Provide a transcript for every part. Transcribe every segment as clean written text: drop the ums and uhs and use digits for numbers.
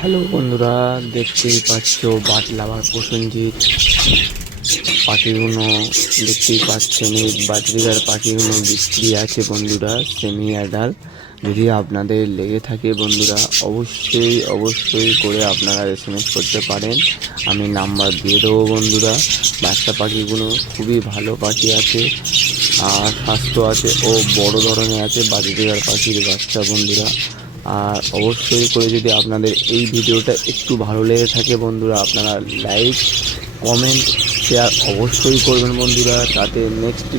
Hello বন্ধুরা, দেখতেই পাচ্ছ বাটলা বা প্রসেনজিৎ পাখিগুলো দেখতেই পাচ্ছেন। এই বাজরিগার পাখিগুলো বিক্রি আছে বন্ধুরা, সেমি অ্যাডাল্ট। যদি আপনাদের লেগে থাকে বন্ধুরা, অবশ্যই করে আপনারা এসএমএস করতে পারেন, আমি নাম্বার দিয়ে দেবো বন্ধুরা। বাচ্চা পাখিগুলো খুবই ভালো পাখি আছে, আর স্বাস্থ্য আছে ও বড় ধরনের আছে বাজরিগার পাখির বাচ্চা বন্ধুরা। আর অবশ্যই করে যদি আপনাদের এই ভিডিওটা একটু ভালো লেগে থাকে বন্ধুরা, আপনারা লাইক কমেন্ট শেয়ার অবশ্যই করবেন বন্ধুরা, তাতে নেক্সট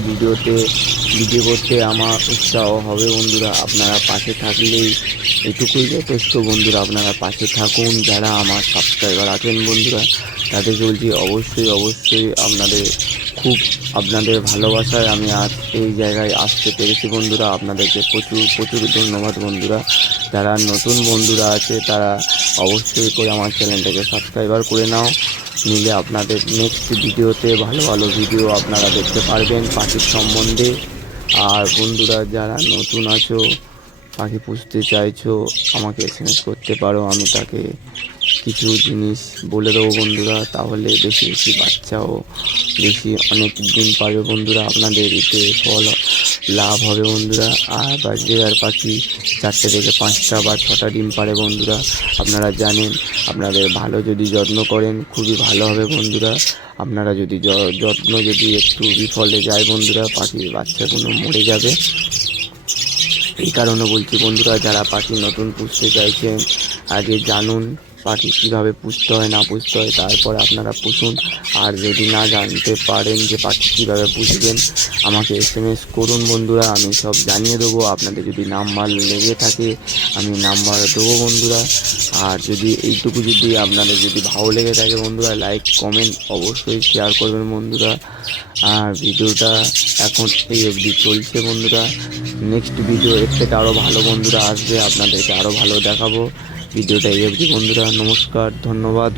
ভিডিও করতে আমার উৎসাহ হবে বন্ধুরা। আপনারা পাশে থাকলেই এটুকুই যথেষ্ট বন্ধুরা, আপনারা পাশে থাকুন। যারা আমার সাবস্ক্রাইবার আছেন বন্ধুরা, তাদের বলছি অবশ্যই আপনাদের ভালোবাসায় আমি আজ এই জায়গায় আসতে পেরেছি বন্ধুরা। আপনাদেরকে প্রচুর ধন্যবাদ বন্ধুরা। যারা নতুন বন্ধুরা আছে তারা অবশ্যই করে আমার চ্যানেলটাকে সাবস্ক্রাইবার করে নাও, নিলে আপনাদের নেক্সট ভিডিওতে ভালো ভিডিও আপনারা দেখতে পারবেন পাখির সম্বন্ধে। আর বন্ধুরা, যারা নতুন আছো, পাখি পুষতে চাইছো, আমাকে এসএমএস করতে পারো, আমি তাকে কিছু জিনিস বলে দেবো বন্ধুরা। তাহলে বেশি বাচ্চাও অনেক দিন পাবে বন্ধুরা, আপনাদের এতে ফল লাভ হবে বন্ধুরা। আর বাজরিগার পাখি 4টে থেকে 5টা বা 6টা ডিম পারে বন্ধুরা। আপনারা জানেন, আপনাদের ভালো যদি যত্ন করেন খুবই ভালো হবে বন্ধুরা। আপনারা যদি যত্ন একটু বিফলে যায় বন্ধুরা, পাখির বাচ্চাগুলো মরে যাবে। এই কারণে বলছি বন্ধুরা, যারা পাখি নতুন পুষতে চাইছেন, আগে জানুন পাখি কীভাবে পুষতে হয় না পুষতে হয়, তারপরে আপনারা পুষুন। আর যদি না জানতে পারেন যে পাখি কীভাবে পুষবেন, আমাকে এসএমএস করুন বন্ধুরা, আমি সব জানিয়ে দেবো। আপনাদের যদি নাম্বার লেগে থাকে আমি নাম্বার দেবো বন্ধুরা। আর যদি আপনাদের যদি ভালো লেগে থাকে বন্ধুরা, লাইক কমেন্ট অবশ্যই শেয়ার করবেন বন্ধুরা। আর ভিডিওটা এখন এই অবধি চলছে বন্ধুরা, নেক্সট ভিডিও এর থেকে আরও ভালো বন্ধুরা আসবে, আপনাদেরকে আরও ভালো দেখাবো। ভিডিওটা এই অবধি বন্ধুরা, নমস্কার, ধন্যবাদ।